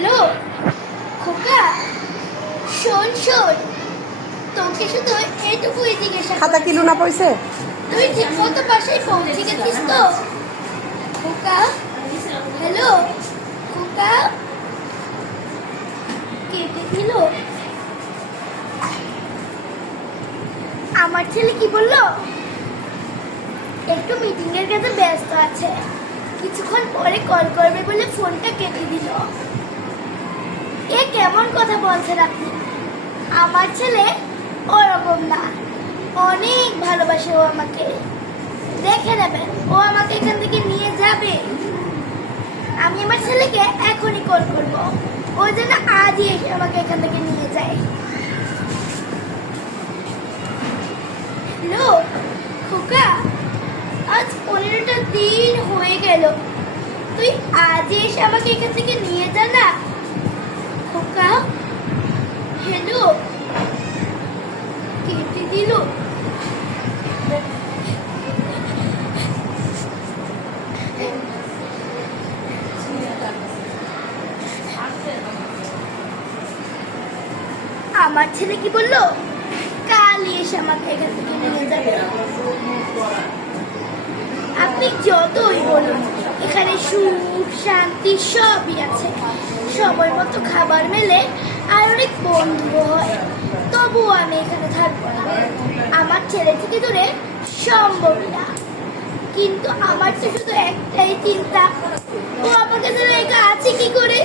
Hello খোকা, শোন শোন, তোকে শুধু এইটুকুই জিজ্ঞাসা খাতা কিলো না পয়সে তুই ঠিক মতো বাসায় পৌঁছে গেছিস তো? খোকা, হ্যালো খোকা, কেটে দিল। আমার ছেলে কি বললো? একটু মিটিং এর কাছে ব্যস্ত আছে, কিছুক্ষণ পরে কল করবে বলে ফোনটা কেটে দিল। এ কেমন কথা বলছেন আপনি? আমার ছেলে ওরকম না, অনেক ভালোবাসে ও আমাকে। দেখে নেবেন, ও আমাকে এখান থেকে নিয়ে যাবে। আমি আমার ছেলেকে এখনই কল করব, ও যেন আজই এসে আমাকে এখান থেকে নিয়ে যায়। হ্যালো খোকা, আজ 15টা দিন হয়ে গেল, তুই আজ এসে আমাকে এখান থেকে নিয়ে যা না খোকা। হ্যালো, কেটে দিল। আমার ছেলে কি বললো? কালই এসে আমাকে এখান থেকে নিয়ে যাবে। আপনি যতই বলুন, এখানে সুখ শান্তি সবই আছে, সময় মতো খাবার মেলে আর অনেক বন্ধুও হয়, তবুও আমি এখানে থাকবো না। আমার ছেলে থেকে দূরে সম্ভব না। কিন্তু আমার তো শুধু একটাই চিন্তা, ও আমাকে ছেলে একা আছে কি করে।